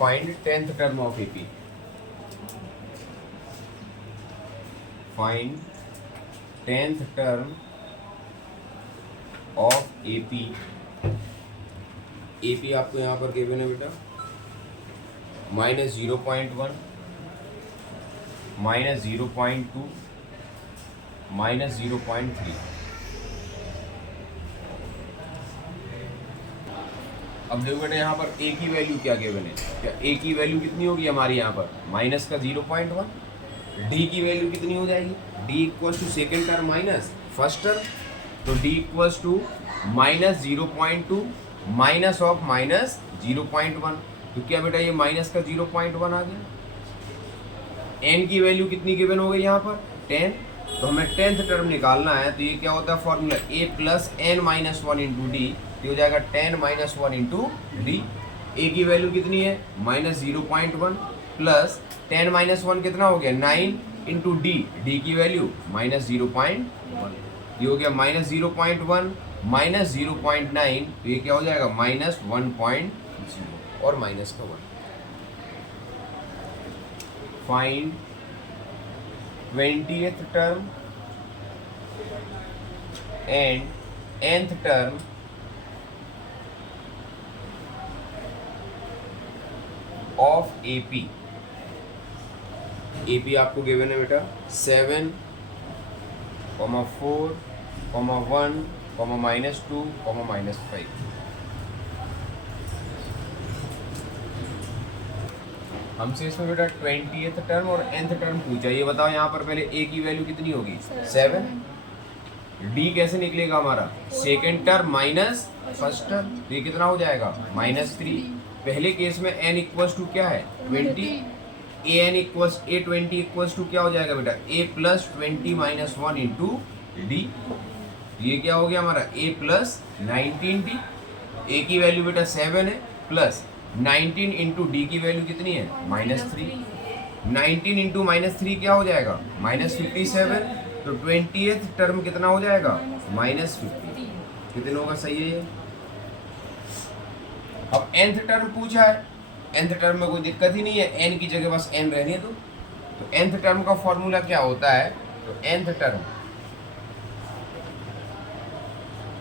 Find tenth term of AP. Find tenth term of AP. AP आपको यहाँ पर given है बेटा -0.1, -0.2, -0.3। अब देखो बेटा यहाँ पर ए की वैल्यू क्या गिवन है, क्या ए की वैल्यू कितनी होगी हमारी यहाँ पर माइनस का 0.1। डी की वैल्यू कितनी हो जाएगी, d equal to second term minus first term, तो d equal to -0.2 minus of -0.1। तो क्या बेटा ये माइनस का 0.1 आ गया। एन की वैल्यू कितनी गिवन हो गई यहाँ पर 10, तो हमें टेंथ टर्म निकालना है। तो ये क्या होता है formula a plus n minus one into d, तो हो जाएगा 10 minus one into d. A की वैल्यू कितनी है -0.1 प्लस 10 माइनस वन कितना हो गया 9 इंटू डी, डी की वैल्यू -0.1, ये हो गया -0.1 -0.9, तो ये क्या हो जाएगा -1.0 और माइनस का 1। Find 20th term and nth term of AP. AP आपको गिवन है बेटा 7, 4, 1, -2, -5। हमसे इसमें बेटा 20th टर्म और nth टर्म पूछा। ये बताओ यहाँ पर पहले a की वैल्यू कितनी होगी 7, d कैसे निकलेगा हमारा second term minus first term, तो ये कितना हो जाएगा -3। पहले केस में n इक्वल्स टू क्या है 20, a20 इक्वल्स टू क्या हो जाएगा बेटा a plus 20 minus 1 into D, ये क्या हो गया हमारा a प्लस 19d। a की वैल्यू बेटा 7 है प्लस 19 इंटू डी की वैल्यू कितनी है -3। 19 इंटू -3 क्या हो जाएगा -57, तो 20th टर्म कितना हो जाएगा -50। कितनों का सही है ये। अब nth टर्म पूछा है, nth टर्म में कोई दिक्कत ही नहीं है, n की जगह बस n रहने दो। तो nth टर्म का फॉर्मूला क्या होता है, तो nth टर्म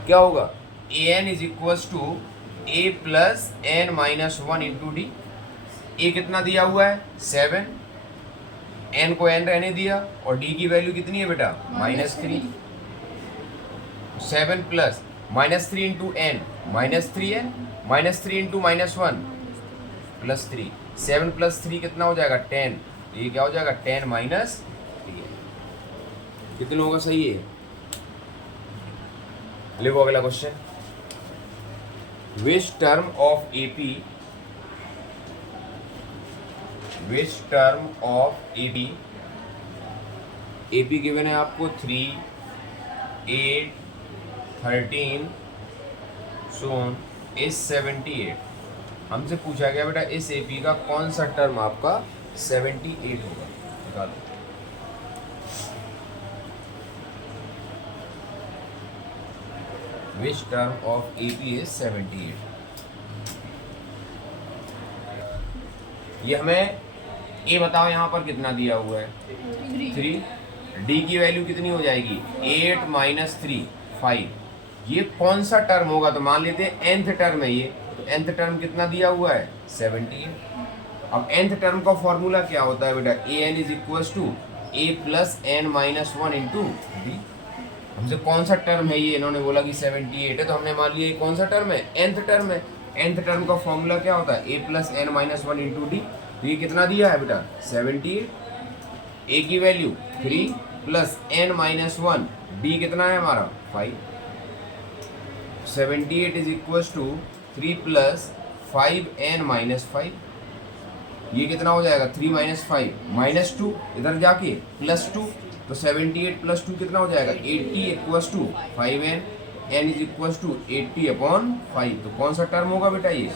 क्या होगा an is equal to a plus n minus 1 into d. A कितना दिया हुआ है 7, n को n रहने दिया और d की वैल्यू कितनी है बेटा -3। 7 plus -3 into N -3n, -3 into -1 +3, 7 + 3 कितना हो जाएगा 10, ये क्या हो जाएगा 10 माइनस 3। कितने होगा सही है। लिखो अगला question. Which term of AP AP given है आपको 3, 8, 13 so on is 78। हमसे पूछा गया बेटा इस AP का कौन सा टर्म आपका 78 होगा, निकालो। Which term of AP is 78। ये हमें A बताओ यहाँ पर कितना दिया हुआ है 3, D की वैल्यू कितनी हो जाएगी 8 माइनस 3 5। ये कौन सा टर्म होगा, तो मान लेते हैं nth टर्म है ये, तो nth टर्म कितना दिया हुआ है 78। अब nth टर्म का फॉर्मूला क्या होता है बेटा an is equal to a plus n minus 1 into d. हमसे कौन सा टर्म है ये, इन्होंने बोला कि 78 है, तो हमने मान लिया ये कौन सा टर्म है nth टर्म है। nth टर्म का फॉर्मूला क्या होता है a plus n minus 1 into d. तो ये कितना दिया है बेटा 78। a की value 3 plus n minus 1, d कितना है हमारा 5। 78 is equal to 3 plus 5n minus 5, ये कितना हो जाएगा 3 माइनस 5 -2, इधर जाके +2, तो 78 + 2 कितना हो जाएगा 80 equals to 5n, n is equals to 80/5। तो कौन सा टर्म होगा बेटा ये,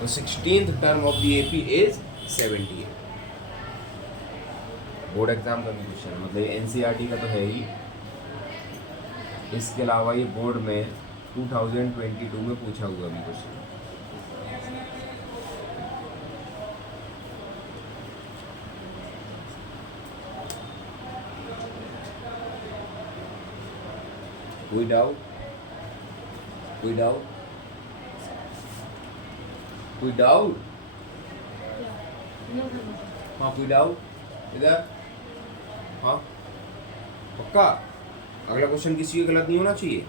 तो 16th term of the AP is 78। Board exam का भी क्वेश्चन है, मतलब एनसीईआरटी का तो है ही, इसके अलावा ये बोर्ड में 2022 में पूछा हुआ भी क्वेश्चन। कोई डाउट? कोई डाउट? कोई डाउट? हाँ कोई डाउट इधर? हाँ पक्का? अगला क्वेश्चन किसी का गलत नहीं होना चाहिए।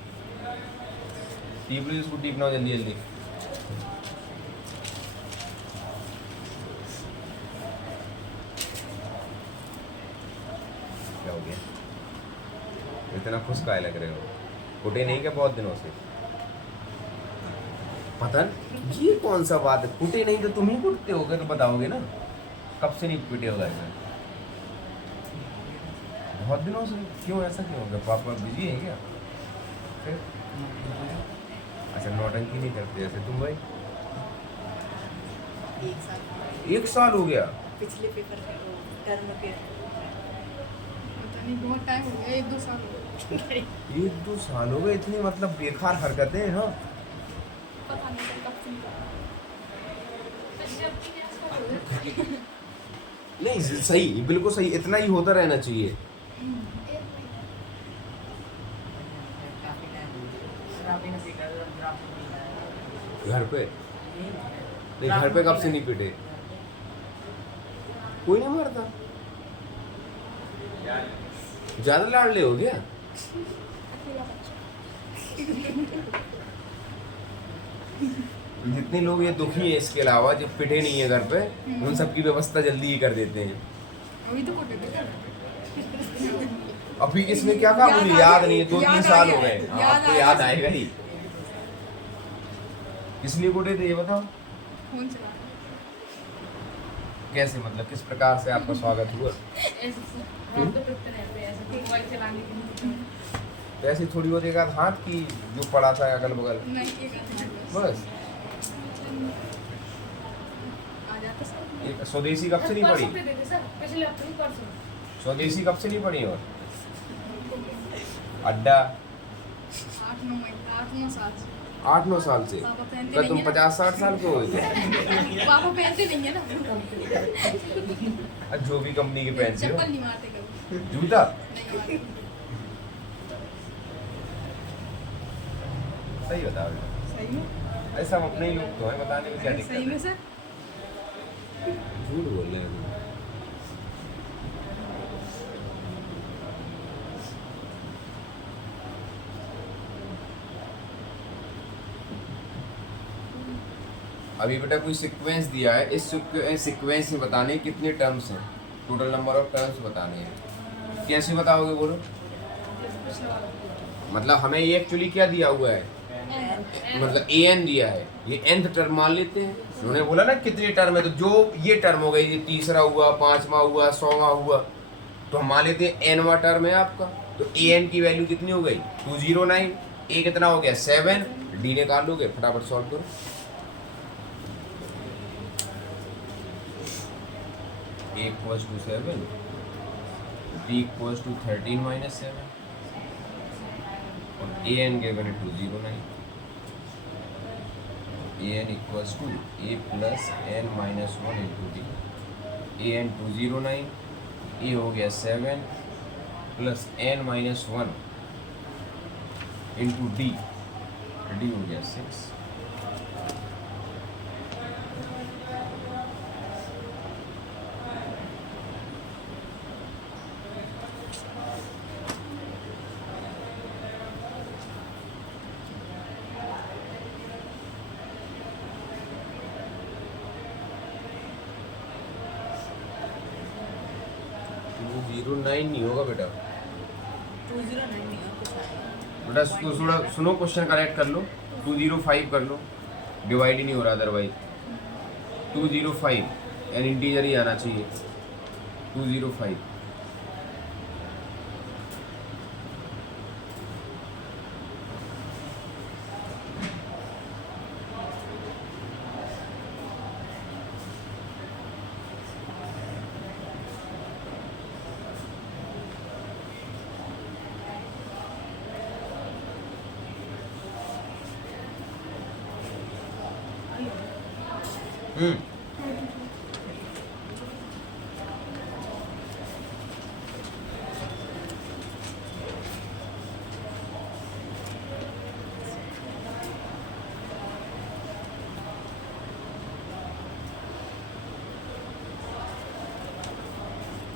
टीप लो इसको, टीप बनाओ जल्दी जल्दी। क्या हो गया? इतना खुश काहे लग रहे हो? कुटे नहीं क्या बहुत दिनों से? पता नहीं ये कौन सा बात है, कुटे नहीं तो तुम ही कुटते होगे तो बताओगे ना, कब से नहीं पिटे होगा ऐसा? बहुत दिनों से? क्यों ऐसा क्यों हो गया? पापा बिजी है क्या? फिर अच्छा नौटंकी नहीं करते जैसे तुम भाई? 1 साल हो गया? पिछले पेपर टर्म के पता नहीं बहुत टाइम हो गया, 1-2 साल हो गए। 1-2 साल हो गए? इतनी मतलब बेकार हरकतें हैं हाँ। पता नहीं सर कब से नहीं सही, बिल्कुल सही, इतना ही होता रहना चाहिए। घर पे नहीं, घर पे कब से नहीं पिटे? कोई नहीं मारता? ज्यादा लाडले हो गया? जितने लोग ये दुखी हैं इसके अलावा जो पिटे नहीं है घर पे, उन सब की व्यवस्था जल्दी ही कर देते हैं। अभी तो कोटे थे। अभी किसने क्या कहा मुझे याद नहीं है, 2-3 साल हो गए। याद आपको आ याद गया। आएगा ही। इसलिए कोटे थे ये बताओ? फोन चला रहा कैसे मतलब किस प्रकार से आपका स्वागत हुआ? तो ऐसे थोड़ी बहुत एक आध हाथ की जो पड़ा था अगल बगल नहीं एक आदमी बस। आ जाता सर। एक स्वदेशी कब से नहीं पड़ी? पिछले हफ्ते ही परसों। स्वदेशी कब से नहीं पड़ी? और अड्डा 8-9 साल से 8-9 साल से? पापा पहनते क्या तुम नहीं है 50-60 साल के हो गए? ना। पापा पहनते नहीं है ना, जो भी कंपनी के पहनते चप्पल हो? नहीं मारते कभी। जूता? नहीं मारते। सही बताओ बेटा। सही में? ऐसा हम अपने ही लोग तो हैं, बताने में क्या दिक्कत सही में है? सर? झूठ बोल रहे हैं। अभी बेटा कोई सीक्वेंस दिया है, इस सीक्वेंस में बताने कितने टर्म्स हैं, टोटल नंबर ऑफ टर्म्स बताने हैं। कैसे बताओगे बोलो? मतलब हमें ये एक्चुअली क्या दिया हुआ है, मतलब an दिया है, ये nth टर्म मान लेते हैं। उन्होंने बोला ना कितने टर्म है, तो जो ये टर्म हो गई, ये तीसरा हुआ, 5वां हुआ, 100वां हुआ, तो हम मान लेते हैं nवां टर्म है आपका। तो an की वैल्यू कितनी हो गई? 209। a कितना हो गया? 7। d निकाल लोगे, फटाफट सॉल्व करो। a equals to 7, d equals to 13 minus 7 और an given it 209। an equals to a plus n minus 1 into d। an 209, a हो गया 7 plus n minus 1 into d, d हो गया 6। तो 09 नहीं होगा बेटा। 209 नहीं है कुछ आया। बेटा थोड़ा सुनो, क्वेश्चन करेक्ट कर लो। 205 कर लो, डिवाइड ही नहीं हो रहा अदरवाइज। 205 एन इंटीजर ही आना चाहिए। 205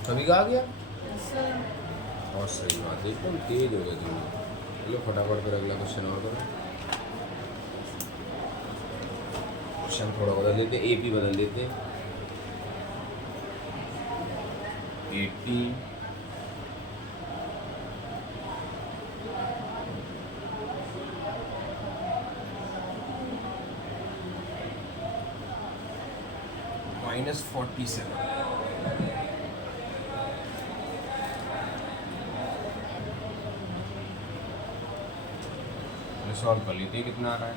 सभी का आ गया? सर बहुत सही बात है, एकदम तेज हो गए तुम। चलो फटाफट फिर अगला क्वेश्चन और करो। क्वेश्चन थोड़ा बदल देते, एक ही बदल देते। 18 -47। सॉल्व कर लेते हैं, कितना आ रहा है?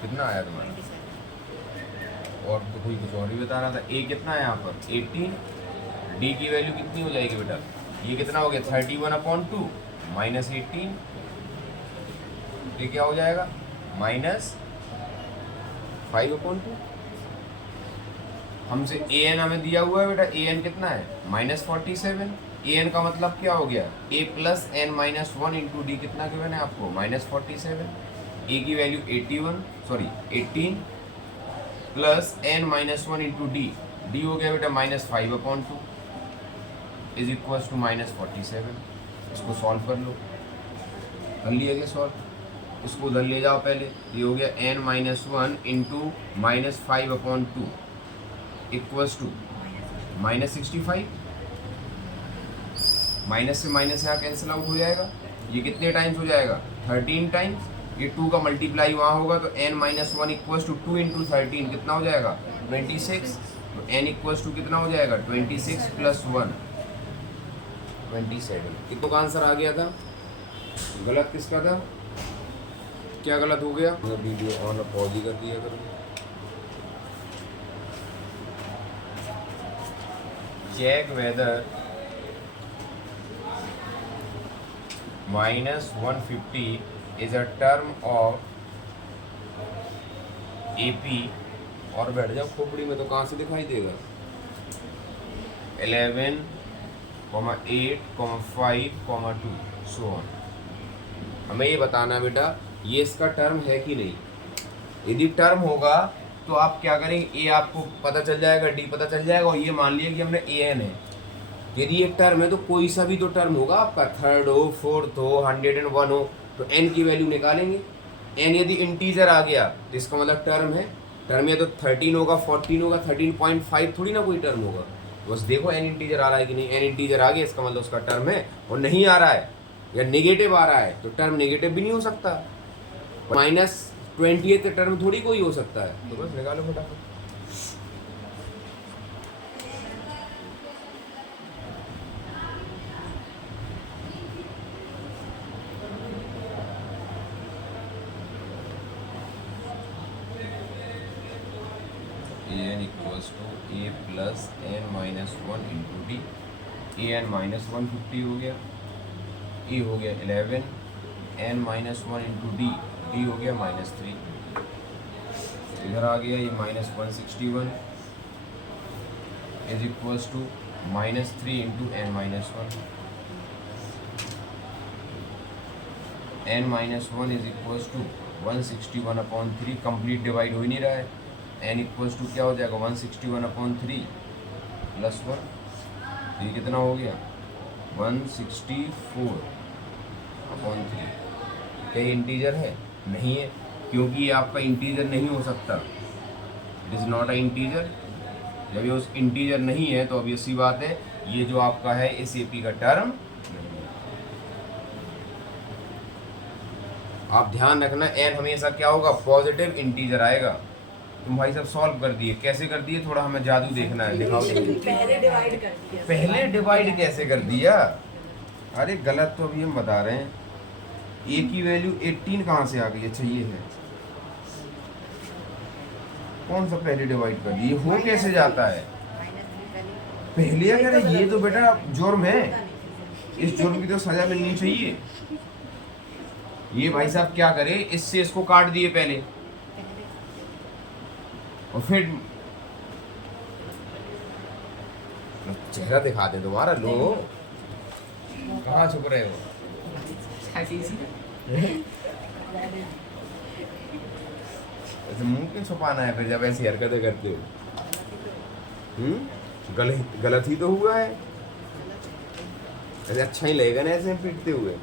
कितना आया तुम्हारा? 27 और तो कोई कुछ और ही बता रहा था। ए कितना है यहाँ पर? 18। डी की वैल्यू कितनी हो जाएगी बेटा? ये कितना हो गया? 31/2 -18। ये क्या हो जाएगा? -5/2। हमसे ए एन हमें दिया हुआ है बेटा। ए एन कितना है? -47। ए एन का मतलब क्या हो गया? A plus n minus 1 into d कितना गिवन है आपको? -47। ए की value 18 plus n minus 1 into d. D हो गया बेटा -5/2 इज इक्वल टू -47। इसको सॉल्व कर लो। कर लिया क्या सॉल्व? इसको उधर ले जाओ पहले। ये हो गया n minus 1 into -5/2 equals to -65। Minus से माइनस यहाँ कैंसिल आउट हो जाएगा। ये कितने टाइम्स हो जाएगा? 13 टाइम्स। ये 2 का मल्टीप्लाई वहाँ होगा तो n minus 1 equals to 2 into 13 कितना हो जाएगा? 26। तो n इक्वल्स टू कितना हो जाएगा? 26 प्लस 1 27। कितनों का आंसर आ गया था? गलत किसका था? क्या गलत हो गया? वीडियो ऑन पॉज ही कर दिया करो। Check whether -150 is a term of AP। और बैठ जाओ खोपड़ी में, तो कहाँ से दिखाई देगा? 11, 8, 5, 2 सो ऑन। हमें ये बताना है बेटा ये इसका टर्म है कि नहीं। यदि टर्म होगा तो आप क्या करेंगे? ए आपको पता चल जाएगा, डी पता चल जाएगा, और ये मान लिया कि हमने ए एन है। यदि एक टर्म है तो कोई सा भी तो टर्म होगा आपका, 3rd हो, 4th हो, 101 हो, तो n की वैल्यू निकालेंगे। n यदि इंटीजर आ गया तो इसका मतलब टर्म है। टर्म या तो 13 होगा, 14 होगा, 13.5 थोड़ी ना कोई टर्म होगा। बस देखो n इंटीजर आ रहा है कि नहीं। n इंटीजर आ गया इसका मतलब उसका टर्म है, और नहीं आ रहा है या नेगेटिव आ रहा है तो टर्म नेगेटिव भी नहीं हो सकता। -20 का टर्म थोड़ी कोई हो सकता है। तो बस निकालो फटाफट। an equals to a plus n minus 1 into d. A n minus 150 हो गया, ए हो गया 11, n minus 1 into d, d हो गया -3। इधर आ गया ये -161 is equals to -3 into n minus 1। n minus 1 is equals to 161/3। Complete divide हो ही नहीं रहा है। n इक्वल्स टू क्या हो जाएगा? 161/3 प्लस 1। ये कितना हो गया? 164/3। क्या ये इंटीजर है? नहीं है, क्योंकि ये आपका इंटीजर नहीं हो सकता। It is not a integer. जब ये उस इंटीजर नहीं है तो ऑब्वियस सी बात है ये जो आपका है इस एपी का टर्म नहीं है। आप ध्यान रखना n हमेशा क्या होगा? पॉजिटिव इंटीजर आएगा। तुम भाई सब सॉल्व कर दिए, कैसे कर दिए? थोड़ा हमें जादू देखना है, दिखाओ। पहले डिवाइड कर दिया। पहले डिवाइड कैसे कर दिया? अरे गलत तो अभी हम बता रहे हैं। ए की वैल्यू 18 कहाँ से आ गई? अच्छा ये है। कौन सा पहले डिवाइड कर दिया? हो कैसे जाता है? पहले अगर ये तो बेटा जुर्म है, इस जुर्म की तो सजा मिलनी चाहिए। ये भाई साहब क्या करे, इससे इसको काट दिए पहले, और फिर चेहरा दिखा दे तुम्हारा। लो कहाँ छुप रहे हो? ऐसे मुंह क्यों छुपाना है फिर जब ऐसी हरकतें करते हो? गलत गलत ही तो हुआ है। ऐसे अच्छा ही लगेगा ना ऐसे पीटते हुए।